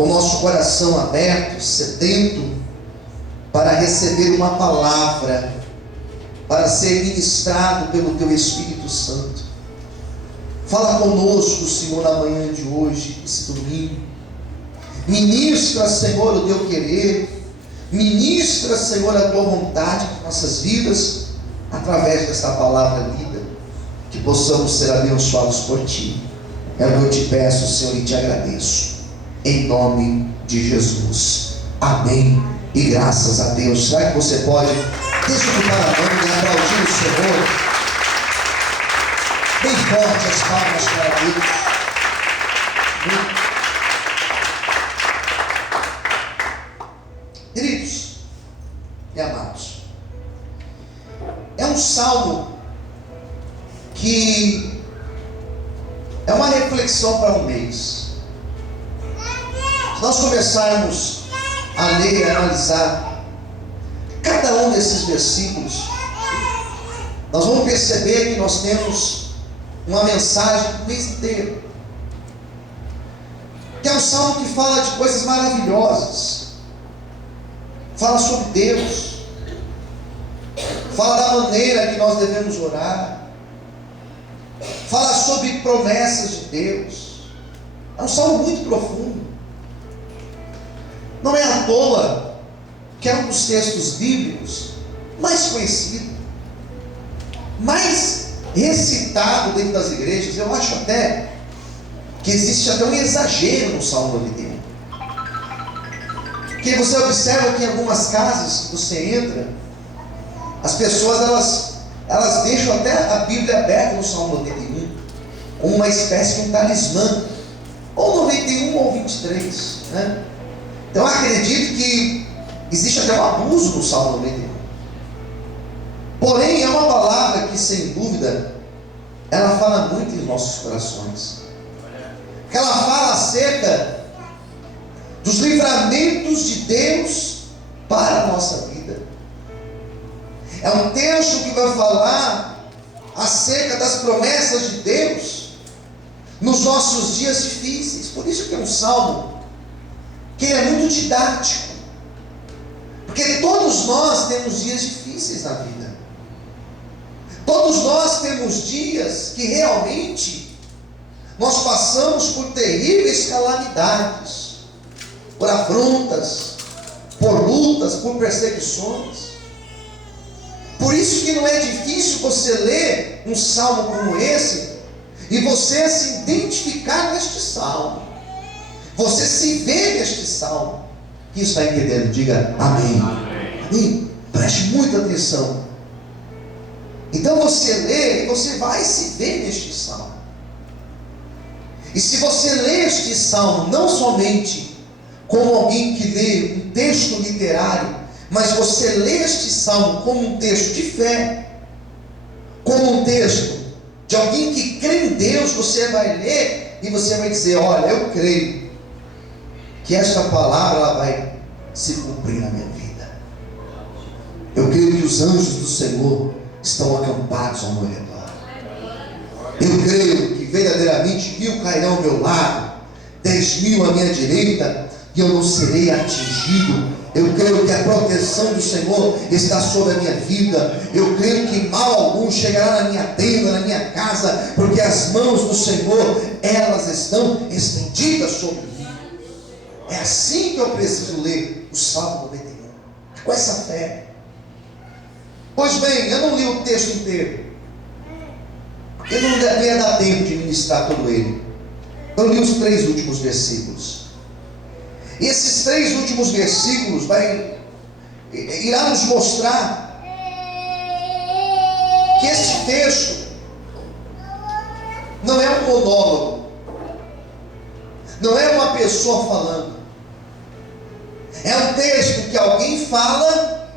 com o nosso coração aberto, sedento, para receber uma palavra, para ser ministrado pelo Teu Espírito Santo. Fala conosco, Senhor, na manhã de hoje, esse domingo. Ministra, Senhor, o Teu querer. Ministra, Senhor, a Tua vontade em nossas vidas, através desta palavra lida, que possamos ser abençoados por Ti. É o que eu te peço, Senhor, e te agradeço. Em nome de Jesus. Amém. E graças a Deus. Será que você pode desfrutar a mão e aplaudir o Senhor? Bem forte as palmas para Deus. Queridos e amados, é um salmo que é uma reflexão para um mês. Se nós começarmos a ler e analisar cada um desses versículos, nós vamos perceber que nós temos uma mensagem do mês inteiro, que é um salmo que fala de coisas maravilhosas, fala sobre Deus, fala da maneira que nós devemos orar, fala sobre promessas de Deus. É um salmo muito profundo. Não é à toa que é um dos textos bíblicos mais conhecido, mais recitado dentro das igrejas. Eu acho até que existe até um exagero no Salmo 91. Porque você observa que em algumas casas que você entra, as pessoas elas deixam até a Bíblia aberta no Salmo 91, como uma espécie de um talismã, ou 91 ou 23, né? Então eu acredito que existe até um abuso no Salmo 91. Porém, é uma palavra que, sem dúvida, ela fala muito em nossos corações. Que ela fala acerca dos livramentos de Deus para a nossa vida. É um texto que vai falar acerca das promessas de Deus nos nossos dias difíceis. Por isso que é um salmo que é muito didático, porque todos nós temos dias difíceis na vida. Todos nós temos dias que realmente nós passamos por terríveis calamidades, por afrontas, por lutas, por perseguições. Por isso que não é difícil você ler um salmo como esse e você se identificar neste salmo, você se vê neste salmo. Quem está entendendo? Diga amém. Amém. Preste muita atenção. Então você lê e você vai se ver neste salmo. E se você lê este salmo não somente como alguém que lê um texto literário, mas você lê este salmo como um texto de fé, como um texto de alguém que crê em Deus, você vai ler e você vai dizer: olha, eu creio que esta palavra ela vai se cumprir na minha vida. Eu creio que os anjos do Senhor estão acampados ao meu redor. Eu creio que verdadeiramente 1000 cairão ao meu lado, 10.000 à minha direita, e eu não serei atingido. Eu creio que a proteção do Senhor está sobre a minha vida. Eu creio que mal algum chegará na minha tenda, na minha casa, porque as mãos do Senhor, elas estão estendidas sobre mim. É assim que eu preciso ler o Salmo 91, com essa fé. Pois bem, eu não li o texto inteiro, eu não ia dar tempo de ministrar todo ele. Eu li os 3 últimos versículos. E esses 3 últimos versículos irá nos mostrar que este texto não é um monólogo, não é uma pessoa falando. É um texto que alguém fala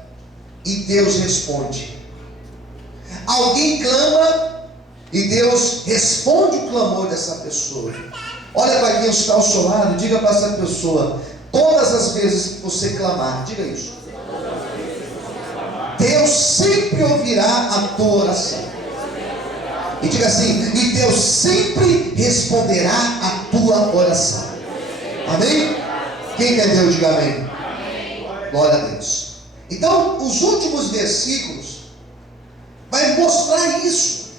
e Deus responde. Alguém clama e Deus responde o clamor dessa pessoa. Olha para quem está ao seu lado, diga para essa pessoa: todas as vezes que você clamar, diga isso, Deus sempre ouvirá a tua oração. E diga assim: e Deus sempre responderá a tua oração. Amém? Quem entendeu, diga amém. Glória a Deus. Então, os últimos versículos vai mostrar isso.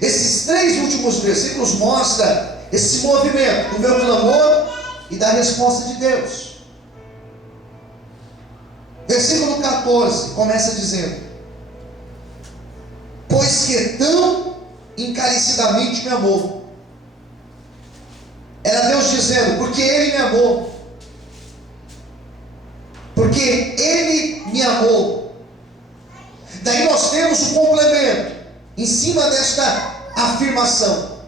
Esses 3 últimos versículos mostram esse movimento do meu clamor e da resposta de Deus. Versículo 14 começa dizendo: pois que tão encarecidamente me amou. Era Deus dizendo, porque Ele me amou. Porque Ele me amou. Daí nós temos o complemento em cima desta afirmação.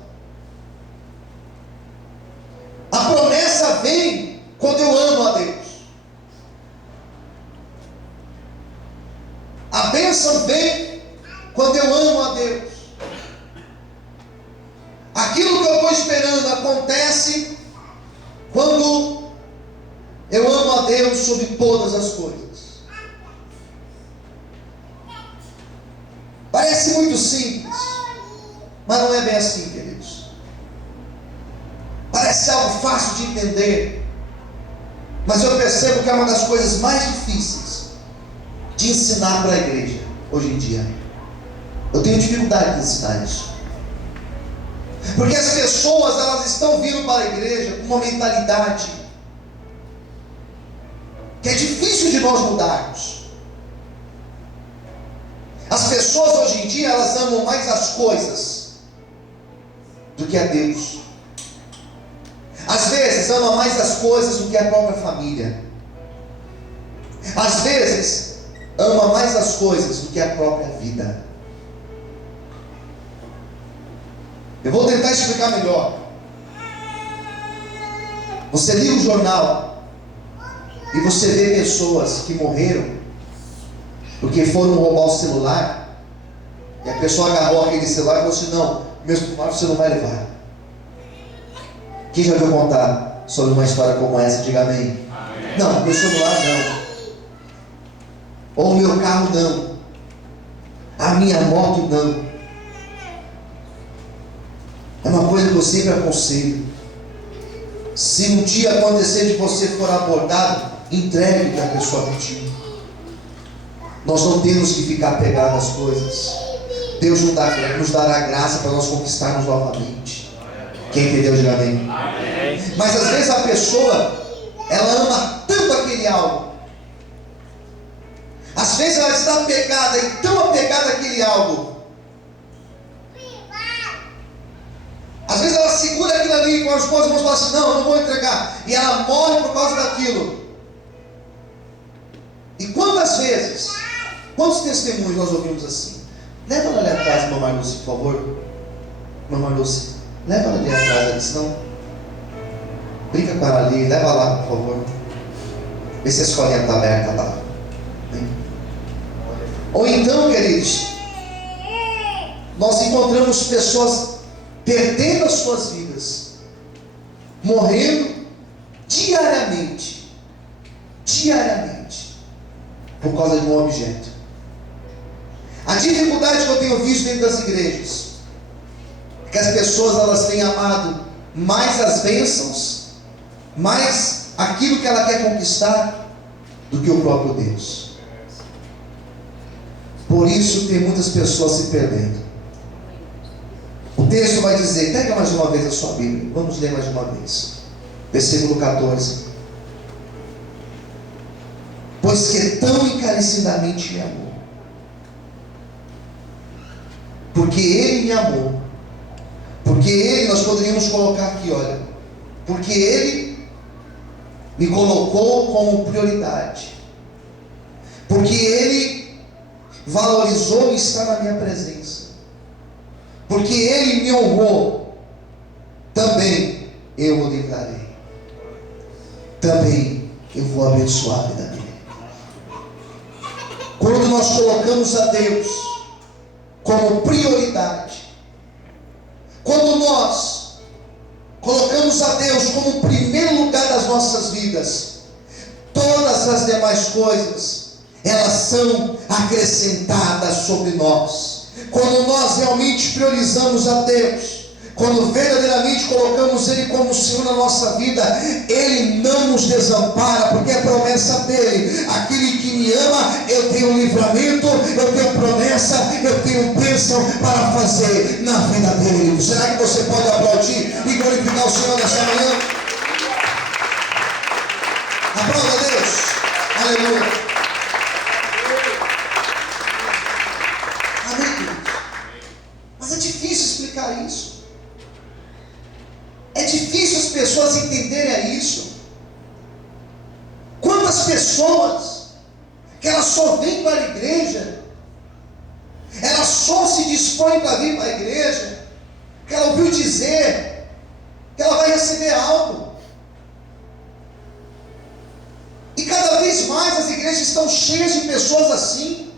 A promessa vem quando eu amo a Deus. A bênção vem quando eu amo a Deus. Aquilo que eu estou esperando acontece quando eu amo a Deus sobre todas as coisas. Parece muito simples, mas não é bem assim, queridos. Parece algo fácil de entender, mas eu percebo que é uma das coisas mais difíceis de ensinar para a igreja hoje em dia. Eu tenho dificuldade de ensinar isso, porque as pessoas, elas estão vindo para a igreja com uma mentalidade que é difícil de nós mudarmos. As pessoas hoje em dia, elas amam mais as coisas do que a Deus. Às vezes amam mais as coisas do que a própria família. Às vezes ama mais as coisas do que a própria vida. Eu vou tentar explicar melhor. Você liga o jornal e você vê pessoas que morreram porque foram roubar o celular, e a pessoa agarrou aquele celular e falou assim: não, meu celular você não vai levar. Quem já viu contar sobre uma história como essa? Diga amém. Amém. Não, meu celular não, ou o meu carro não, a minha moto não. É uma coisa que eu sempre aconselho: se um dia acontecer de você for abordado, entregue o que a pessoa pediu. Nós não temos que ficar pegados às coisas. Deus nos dará graça para nós conquistarmos novamente. Quem entendeu, diga amém. Mas às vezes a pessoa, ela ama tanto aquele algo. Às vezes ela está apegada e tão apegada àquele algo. Às vezes ela segura aquilo ali com as coisas, mas fala assim: não, eu não vou entregar. E ela morre por causa daquilo. E quantas vezes, quantos testemunhos nós ouvimos assim? Leva ela ali atrás, irmã Marluce, por favor. Irmã Marluce, leva ela ali atrás, ali, senão brinca com ela ali, leva lá, por favor. Vê se a escolinha está aberta lá. Ou então, queridos, nós encontramos pessoas perdendo as suas vidas, morrendo diariamente, por causa de um objeto. A dificuldade que eu tenho visto dentro das igrejas é que as pessoas, elas têm amado mais as bênçãos, mais aquilo que ela quer conquistar, do que o próprio Deus. Por isso tem muitas pessoas se perdendo. O texto vai dizer, pega mais uma vez a sua Bíblia, vamos ler mais uma vez, versículo 14. Pois que tão encarecidamente me amou. Porque Ele me amou. Porque Ele, nós poderíamos colocar aqui, olha, porque Ele me colocou como prioridade. Porque Ele valorizou estar na minha presença. Porque Ele me honrou, também eu o livrarei. Também eu vou abençoar a vida dele. Quando nós colocamos a Deus como prioridade, quando nós colocamos a Deus como primeiro lugar das nossas vidas, todas as demais coisas, elas são acrescentadas sobre nós. Quando nós realmente priorizamos a Deus, quando verdadeiramente colocamos Ele como Senhor na nossa vida, Ele não nos desampara, porque é promessa dEle: aquele que me ama, eu tenho livramento, eu tenho promessa, eu tenho bênção para fazer na vida dEle. Será que você pode aplaudir e glorificar o Senhor nessa manhã? Aplauda a Deus. Aleluia. Amém, queridos? Mas é difícil explicar isso. É difícil as pessoas entenderem isso. Quantas pessoas que elas só vêm para a igreja, elas só se dispõem para vir para a igreja, que ela ouviu dizer que ela vai receber algo. E cada vez mais as igrejas estão cheias de pessoas assim.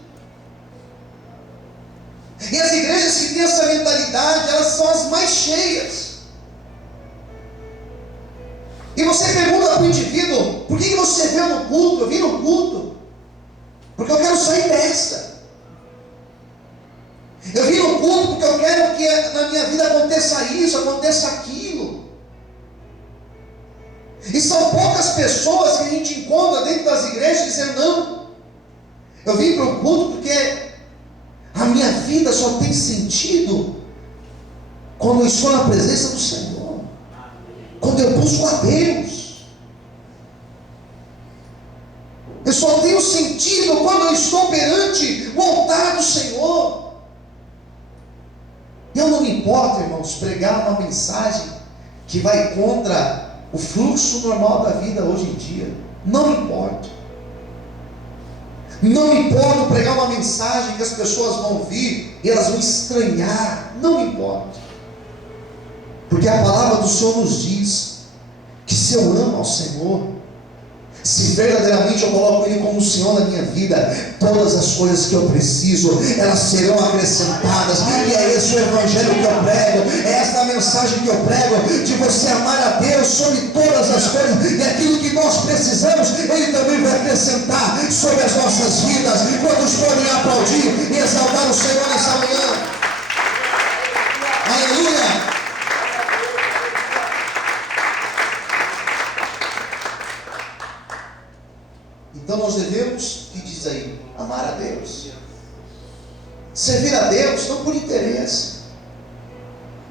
E as igrejas que têm essa mentalidade, elas são as mais cheias. E você pergunta para o indivíduo: por que você veio no culto? Eu vim no culto porque eu quero sair desta. Eu vim no culto porque eu quero que na minha vida aconteça isso, aconteça aquilo. E são poucas pessoas que a gente encontra dentro das igrejas dizendo: não, eu vim para o culto porque a minha vida só tem sentido quando eu estou na presença do Senhor, quando eu busco a Deus. Eu só tenho sentido quando eu estou perante o altar do Senhor. Eu não me importo, irmãos, pregar uma mensagem que vai contra o fluxo normal da vida hoje em dia. Não me importo. Não me importo pregar uma mensagem que as pessoas vão ouvir e elas vão estranhar. Não me importo. Porque a palavra do Senhor nos diz que se eu amo ao Senhor, se verdadeiramente eu coloco Ele como o Senhor na minha vida, todas as coisas que eu preciso, elas serão acrescentadas. E é esse o evangelho que eu prego, é esta a mensagem que eu prego, de você amar a Deus sobre todas as coisas, e aquilo que nós precisamos, Ele também vai acrescentar sobre as nossas vidas. Quantos podem aplaudir e exaltar o Senhor nessa manhã? Aleluia! Então nós devemos, que diz aí, amar a Deus, servir a Deus não por interesse,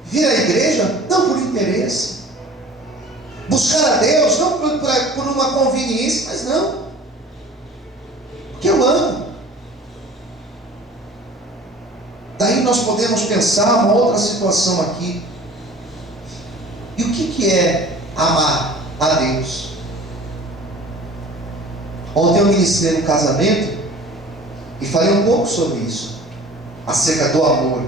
vir à igreja não por interesse, buscar a Deus não por uma conveniência, mas não, porque eu amo. Daí nós podemos pensar uma outra situação aqui. E o que é amar a Deus? Ontem eu ministrei no casamento e falei um pouco sobre isso, acerca do amor.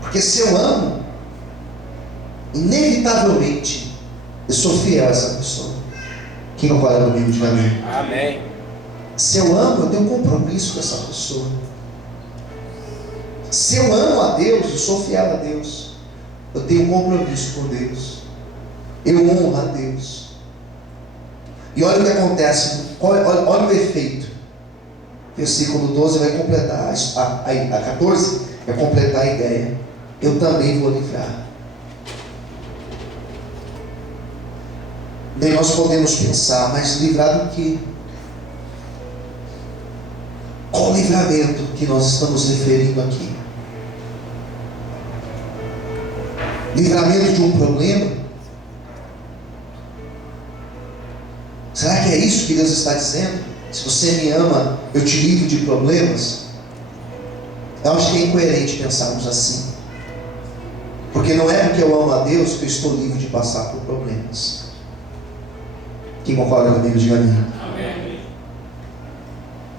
Porque se eu amo, inevitavelmente eu sou fiel a essa pessoa. Quem concorda comigo, diga amém. Amém. Se eu amo, eu tenho um compromisso com essa pessoa. Se eu amo a Deus, eu sou fiel a Deus, eu tenho um compromisso com Deus, eu honro a Deus. E olha o que acontece, olha o efeito. Versículo 12 vai completar, a 14 vai completar a ideia. Eu também vou livrar. Daí nós podemos pensar, mas livrar do quê? Qual o livramento que nós estamos referindo aqui? Livramento de um problema? Será que é isso que Deus está dizendo? Se você me ama, eu te livro de problemas? Eu acho que é incoerente pensarmos assim. Porque não é porque eu amo a Deus que eu estou livre de passar por problemas. Quem concorda comigo, diga amém. Amém.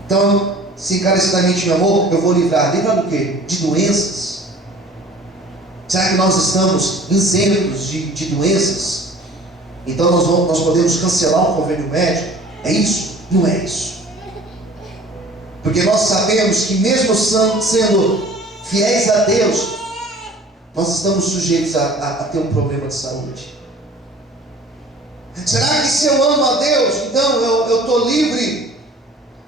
Então, se encarecidamente me amou, eu vou livrar. Livrar do quê? De doenças? Será que nós estamos isentos de doenças? Então nós podemos cancelar um convênio médico? É isso? Não é isso. Porque nós sabemos que mesmo sendo fiéis a Deus, nós estamos sujeitos a ter um problema de saúde. Será que se eu amo a Deus, então eu estou livre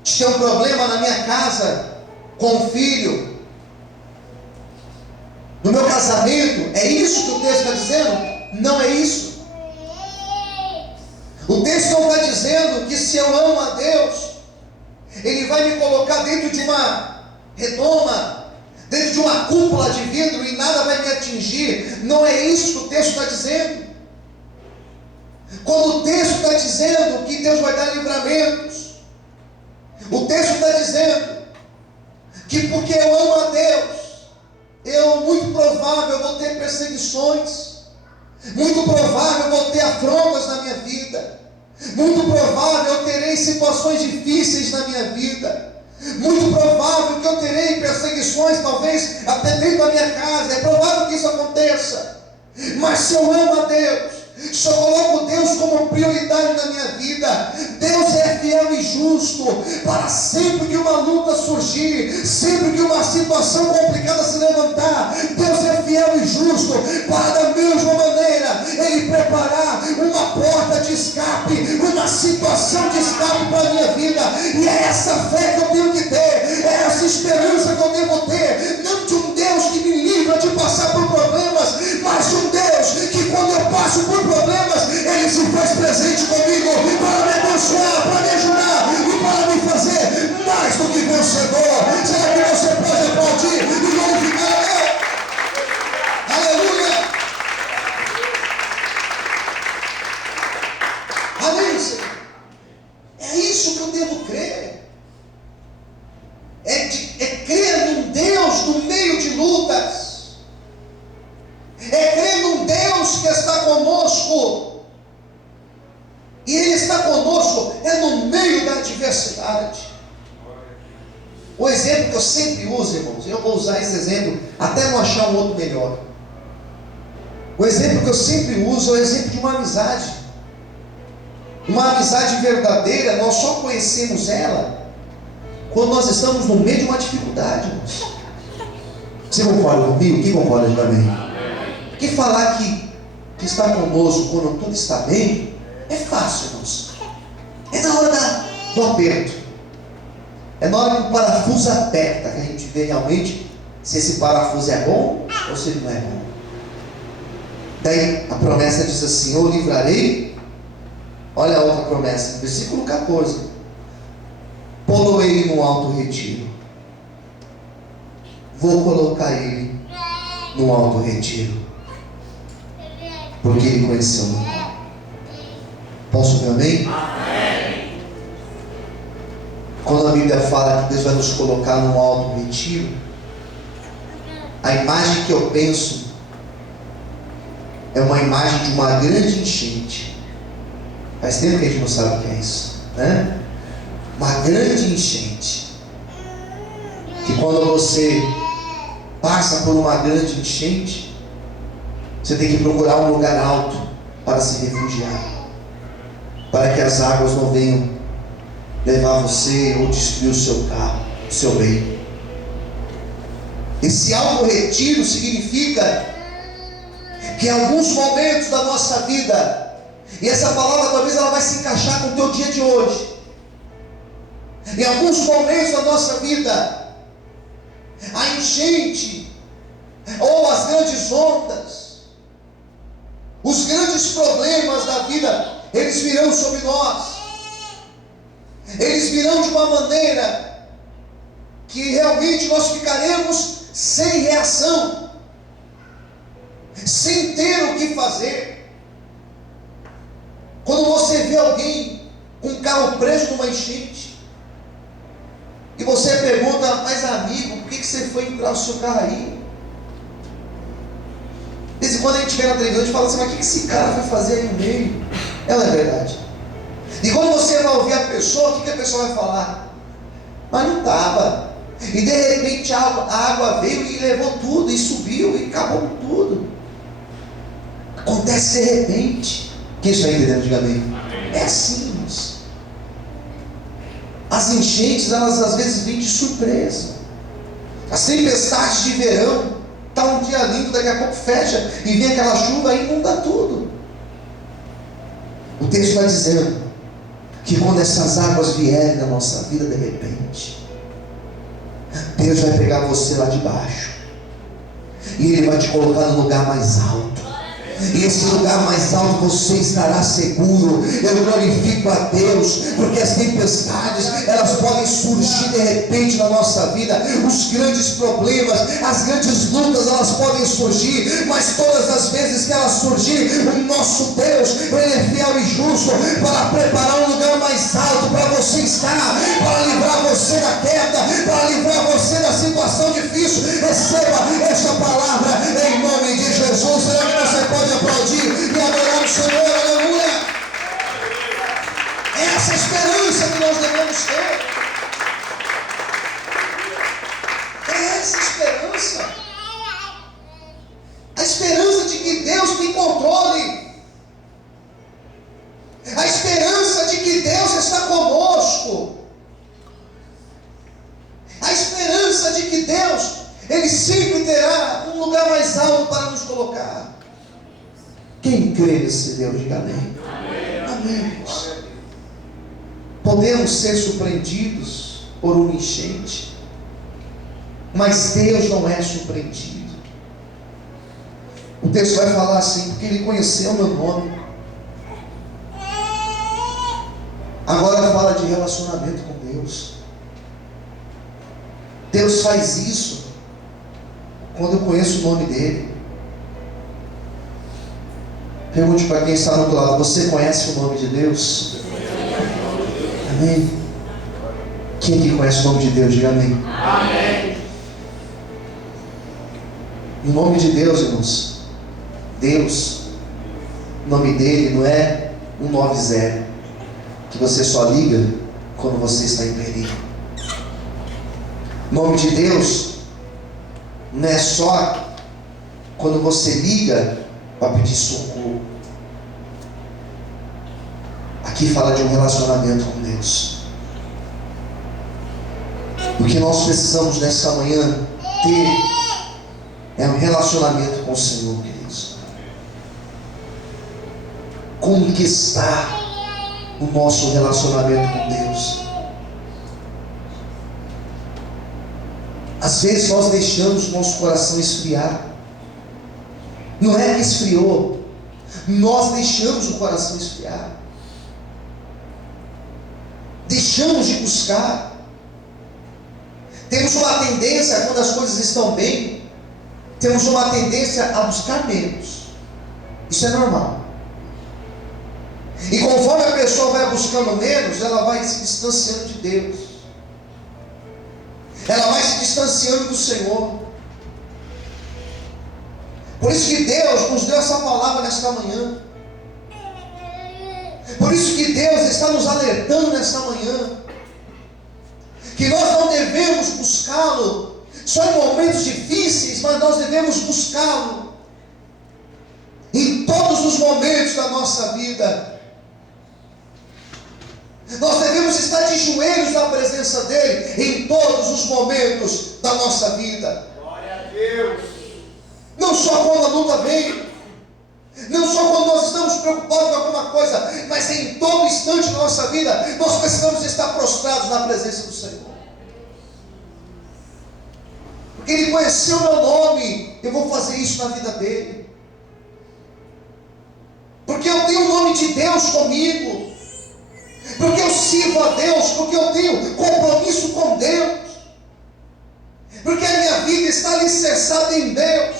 de ter um problema na minha casa, com o filho? no meu casamento. É isso que o texto está dizendo? Não é isso. O texto não está dizendo que se eu amo a Deus, Ele vai me colocar dentro de uma redoma, dentro de uma cúpula de vidro e nada vai me atingir. Não é isso que o texto está dizendo. Quando o texto está dizendo que Deus vai dar livramentos, o texto está dizendo que porque eu amo a Deus, muito provável vou ter perseguições, muito provável vou ter afrontas na minha vida, muito provável eu terei situações difíceis na minha vida, muito provável que eu terei perseguições, talvez até dentro da minha casa. É provável que isso aconteça. Mas se eu amo a Deus, se eu coloco Deus como prioridade na minha vida, Deus é fiel e justo para sempre que uma luta surgir, sempre que uma situação complicada se levantar, Deus é fiel e justo para da mesma maneira Ele preparar uma porta de escape, uma situação de escape para a minha vida. E é essa fé que eu tenho que ter, é essa esperança que eu devo ter, não de um Deus que me livra de passar por problemas, mas de um Deus que quando eu passo por problemas, Ele se faz presente comigo para me abençoar, para me ajudar e para me fazer mais do que vencedor. Será que você pode aplaudir e glorificar a Deus? Aleluia! Amém, Senhor? É isso que eu devo crer. É crer num Deus no meio de lutas. É crer num Deus que está conosco. E Ele está conosco no meio da adversidade. O exemplo que eu sempre uso, irmãos, eu vou usar esse exemplo até não achar um outro melhor. O exemplo que eu sempre uso é o exemplo de uma amizade. Uma amizade verdadeira, nós só conhecemos ela quando nós estamos no meio de uma dificuldade, irmãos. Você concorda comigo? Quem concorda também? Porque falar que está conosco quando tudo está bem é fácil, irmãos. É na hora do aperto, é na hora que o parafuso aperta que a gente vê realmente se esse parafuso é bom ou se ele não é bom. Daí a promessa diz assim: eu livrarei. Olha a outra promessa, versículo 14: pô-lo-ei no alto retiro. Vou colocar ele no alto retiro, porque Ele conheceu o meu nome. Posso ver amém? Amém? Quando a Bíblia fala que Deus vai nos colocar no alto retiro, a imagem que eu penso é uma imagem de uma grande enchente. Faz tempo que a gente não sabe o que é isso, né? Uma grande enchente, que quando você passa por uma grande enchente, você tem que procurar um lugar alto para se refugiar, para que as águas não venham levar você ou destruir o seu carro, o seu bem. Esse alto retiro significa que em alguns momentos da nossa vida, e essa palavra talvez ela vai se encaixar com o teu dia de hoje, em alguns momentos da nossa vida, a enchente ou as grandes ondas, os grandes problemas da vida, eles virão sobre nós. Eles virão de uma maneira que realmente nós ficaremos sem reação, sem ter o que fazer. Quando você vê alguém com um carro preso numa enchente, e você pergunta: mas amigo, por que você foi entrar no seu carro aí? De vez em quando a gente vê na televisão, a gente fala assim: mas o que esse cara vai fazer aí no meio? Ela é verdade. E quando você vai ouvir a pessoa, o que a pessoa vai falar? Mas não estava. E de repente a água veio e levou tudo, e subiu, e acabou com tudo. Acontece de repente. Quem está entendendo? Diga amém. É assim, irmãos. As enchentes, elas às vezes vêm de surpresa. As tempestades de verão, está um dia lindo, daqui a pouco fecha, e vem aquela chuva e inunda tudo. O texto está dizendo que quando essas águas vierem na nossa vida de repente, Deus vai pegar você lá de baixo, E Ele vai te colocar no lugar mais alto. E esse lugar mais alto você estará seguro. Eu glorifico a Deus, porque as tempestades, elas podem surgir de repente na nossa vida. Os grandes problemas, as grandes lutas, elas podem surgir, mas todas as vezes que elas surgirem, o nosso Deus, Ele é fiel e justo para preparar um lugar mais alto para você estar, para livrar você da queda, para livrar você da situação difícil. Receba esta palavra em nome de Jesus. Será que você pode aplaudir e adorar o Senhor? Aleluia! É essa esperança que nós devemos ter. É essa esperança. A esperança de que Deus tem controle. A esperança de que Deus está conosco. A esperança de que Deus, Ele sempre terá um lugar mais alto para nos colocar. Quem crê nesse Deus, diga amém. Amém. Podemos ser surpreendidos por uma enchente, mas Deus não é surpreendido. O texto vai falar assim, porque Ele conheceu o meu nome. Agora fala de relacionamento com Deus. Deus faz isso quando eu conheço o nome dEle. Pergunte para quem está do outro lado: você conhece o nome de Deus? Amém? Quem aqui conhece o nome de Deus? Diga amém. Amém. O nome de Deus, irmãos, Deus, o nome dele não é 190, que você só liga quando você está em perigo. O nome de Deus não é só quando você liga para pedir socorro. Aqui fala de um relacionamento com Deus. O que nós precisamos nessa manhã ter é um relacionamento com o Senhor, queridos. Como que está o nosso relacionamento com Deus? Às vezes nós deixamos o nosso coração esfriar. Não é que esfriou, nós deixamos o coração esfriar. Deixamos de buscar. Temos uma tendência, quando as coisas estão bem, temos uma tendência a buscar menos. Isso é normal. E conforme a pessoa vai buscando menos, ela vai se distanciando de Deus. Ela vai se distanciando do Senhor. Por isso que Deus nos deu essa palavra nesta manhã. Por isso que Deus está nos alertando nesta manhã, que nós não devemos buscá-lo só em momentos difíceis, mas nós devemos buscá-lo em todos os momentos da nossa vida. Nós devemos estar de joelhos na presença dEle em todos os momentos da nossa vida. Glória a Deus. Não só quando a luta vem, não só quando nós estamos preocupados com alguma coisa, mas em todo instante da nossa vida, nós precisamos estar prostrados na presença do Senhor. Porque Ele conheceu o meu nome, eu vou fazer isso na vida dEle. Porque eu tenho o nome de Deus comigo. Porque eu sirvo a Deus, porque eu tenho compromisso com Deus. Porque a minha vida está alicerçada em Deus.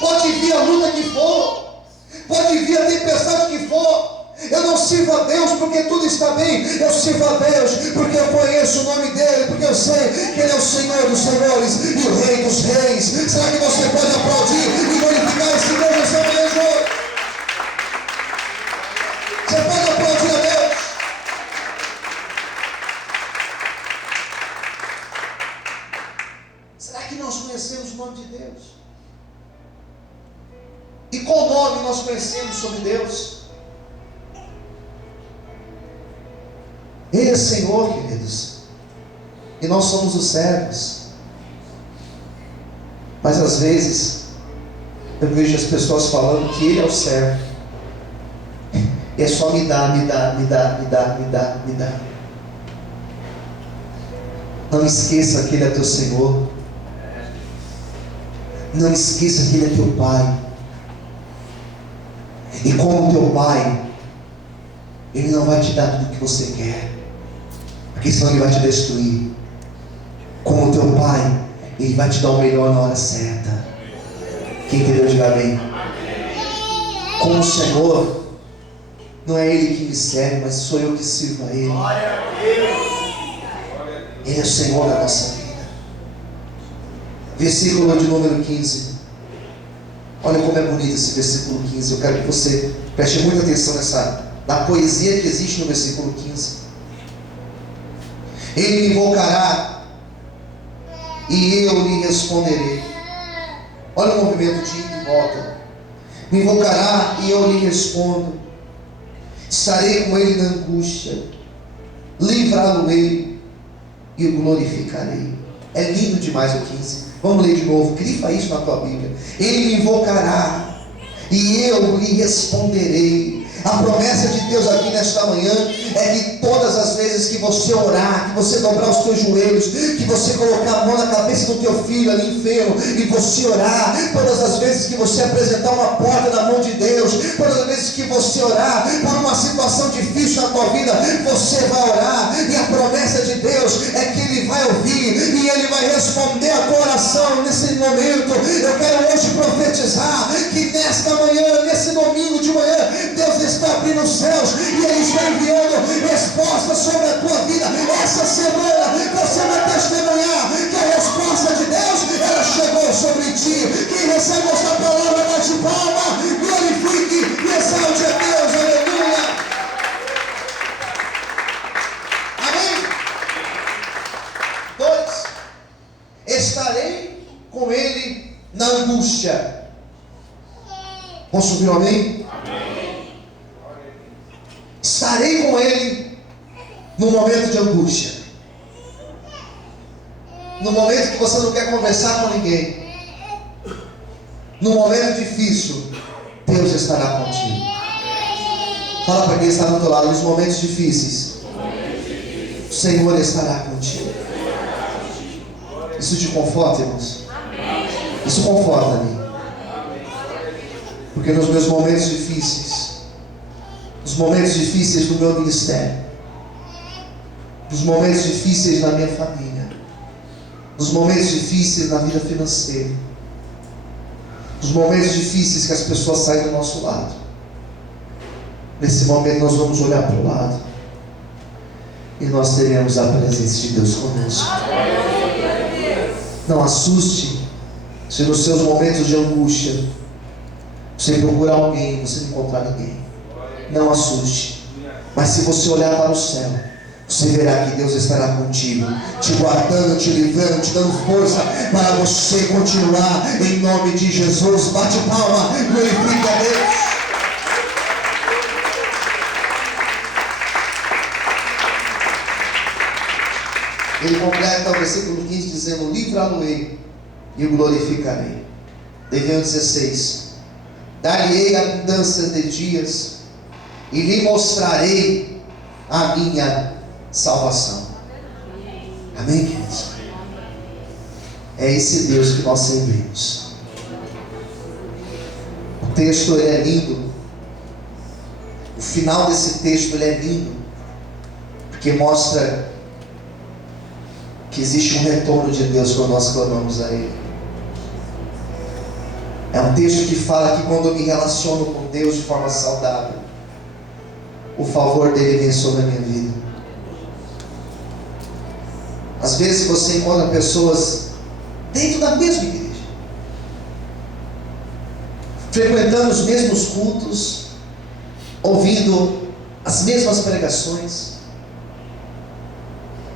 Pode vir a luta que for, pode vir a tempestade que for, eu não sirvo a Deus porque tudo está bem. Eu sirvo a Deus porque eu conheço o nome dEle, porque eu sei que Ele é o Senhor dos Senhores e o Rei dos Reis. Será que você pode aplaudir e glorificar esse Deus nessa manhã de hoje? Você pode aplaudir a Deus? Será que nós conhecemos o nome de Deus? E qual nome nós conhecemos sobre Deus? Ele é Senhor, queridos, e nós somos os servos. Mas às vezes eu vejo as pessoas falando que Ele é o servo. É só me dá, me dá, me dá, me dá, me dá, me dá. Não esqueça que Ele é teu Senhor. Não esqueça que Ele é teu Pai. E como teu Pai, Ele não vai te dar tudo o que você quer, porque senão Ele vai te destruir. Como teu Pai, Ele vai te dar o melhor na hora certa. Quem entendeu, diga amém. Com o Senhor, não é Ele que me serve, mas sou eu que sirvo a Ele. Ele é o Senhor da nossa vida. Versículo de número 15. Olha como é bonito esse versículo 15. Eu quero que você preste muita atenção na poesia que existe no versículo 15. Ele me invocará e eu lhe responderei. Olha o movimento de ida e volta. Me invocará e eu lhe respondo. Estarei com ele na angústia, livrá-lo-ei e o glorificarei. É lindo demais o 15. Vamos ler de novo, grifa isso na tua Bíblia. Ele me invocará e eu lhe responderei. A promessa de Deus aqui nesta manhã é que todas as vezes que você orar, que você dobrar os teus joelhos, que você colocar a mão na cabeça do teu filho ali enfermo e você orar, todas as vezes que você apresentar uma porta na mão de Deus, todas as vezes que você orar por uma situação difícil na tua vida, você vai orar, e a promessa de Deus é que Ele vai ouvir e Ele vai responder a tua oração nesse momento. Eu quero hoje profetizar que nesta manhã, nesse domingo de manhã, Deus está abrindo os céus e Ele está enviando respostas sobre a tua vida. Essa semana você vai testemunhar que a resposta de Deus, ela chegou sobre ti. Quem recebe essa palavra, bate palma, glorifique e exalte a Deus. Aleluia. Amém. 2. Estarei com Ele na angústia. Posso ouvir um amém? Estarei com Ele no momento de angústia, no momento que você não quer conversar com ninguém, no momento difícil, Deus estará contigo. Fala para quem está do teu lado, nos momentos difíceis, o Senhor estará contigo. Isso te conforta, irmãos? Isso conforta-me, porque nos meus momentos difíceis, nos momentos difíceis do meu ministério, nos momentos difíceis na minha família, nos momentos difíceis na vida financeira, nos momentos difíceis que as pessoas saem do nosso lado, nesse momento nós vamos olhar para o lado e nós teremos a presença de Deus conosco. Não assuste se nos seus momentos de angústia você procurar alguém e você não encontrar ninguém. Não assuste, mas se você olhar para o céu, você verá que Deus estará contigo, te guardando, te livrando, te dando força para você continuar em nome de Jesus. Bate palma, glorifica a Deus. Ele completa o versículo 15 dizendo: livrá-lo-ei e o glorificarei. Devendo 16: dar-lhe-ei abundância de dias e lhe mostrarei a minha salvação. Amém, queridos? É esse Deus que nós servimos. O texto ele é lindo. O final desse texto ele é lindo, porque mostra que existe um retorno de Deus quando nós clamamos a Ele. É um texto que fala que quando eu me relaciono com Deus de forma saudável, o favor dele vem sobre a minha vida. Às vezes você encontra pessoas dentro da mesma igreja, frequentando os mesmos cultos, ouvindo as mesmas pregações.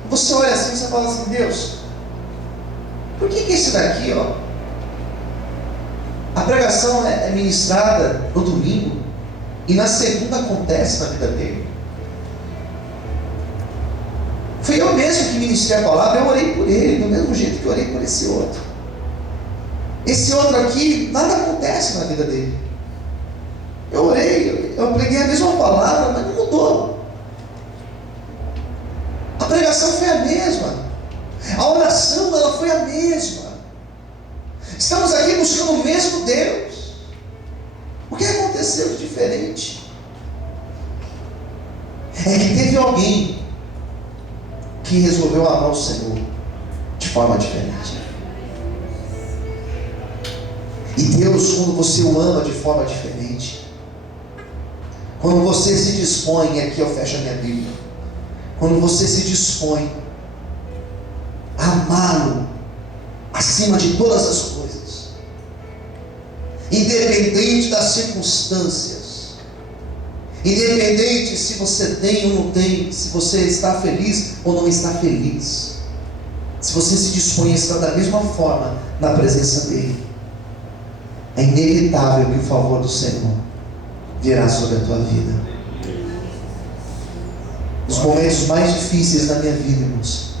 Você olha assim e você fala assim: Deus, por que esse daqui, a pregação é ministrada no domingo e na segunda acontece na vida dele? Fui eu mesmo que ministrei a palavra, eu orei por ele do mesmo jeito que eu orei por esse outro. Esse outro aqui, nada acontece na vida dele. Eu orei, eu preguei a mesma palavra, mas não mudou. A pregação foi a mesma, a oração ela foi a mesma. Estamos aqui buscando é que teve alguém que resolveu amar o Senhor de forma diferente. E Deus, quando você o ama de forma diferente, quando você se dispõe, e aqui eu fecho a minha Bíblia, quando você se dispõe a amá-lo acima de todas as coisas, independente das circunstâncias, independente se você tem ou não tem, se você está feliz ou não está feliz, se você se dispõe a estar da mesma forma na presença dele, é inevitável que o favor do Senhor virá sobre a tua vida. Os momentos mais difíceis da minha vida, irmãos,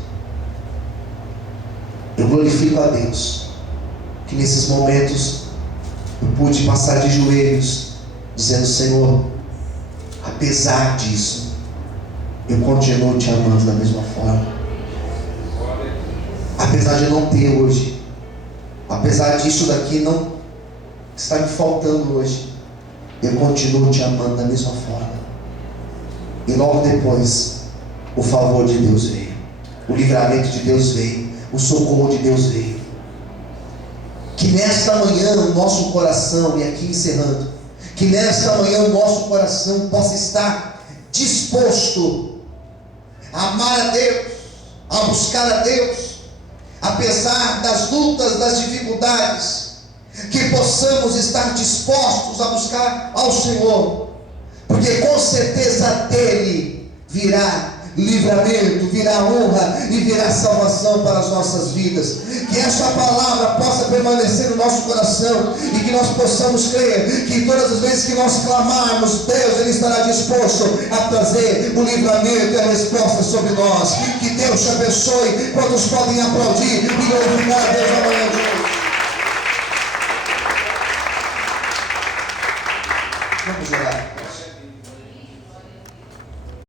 eu glorifico a Deus, que nesses momentos eu pude passar de joelhos, dizendo: Senhor, apesar disso, eu continuo te amando da mesma forma. Apesar de não ter hoje, apesar disso daqui não está me faltando hoje, eu continuo te amando da mesma forma. E logo depois, o favor de Deus veio, o livramento de Deus veio, o socorro de Deus veio. Que nesta manhã o nosso coração, e aqui encerrando, que nesta manhã o nosso coração possa estar disposto a amar a Deus, a buscar a Deus, apesar das lutas, das dificuldades, que possamos estar dispostos a buscar ao Senhor, porque com certeza dele virá livramento, virá honra e virá salvação para as nossas vidas. Que esta palavra possa permanecer no nosso coração e que nós possamos crer que todas as vezes que nós clamarmos, Deus, Ele estará disposto a trazer o livramento e a resposta sobre nós. Que Deus te abençoe. Quantos podem aplaudir e glorificar a Deus amanhã de hoje? Vamos orar.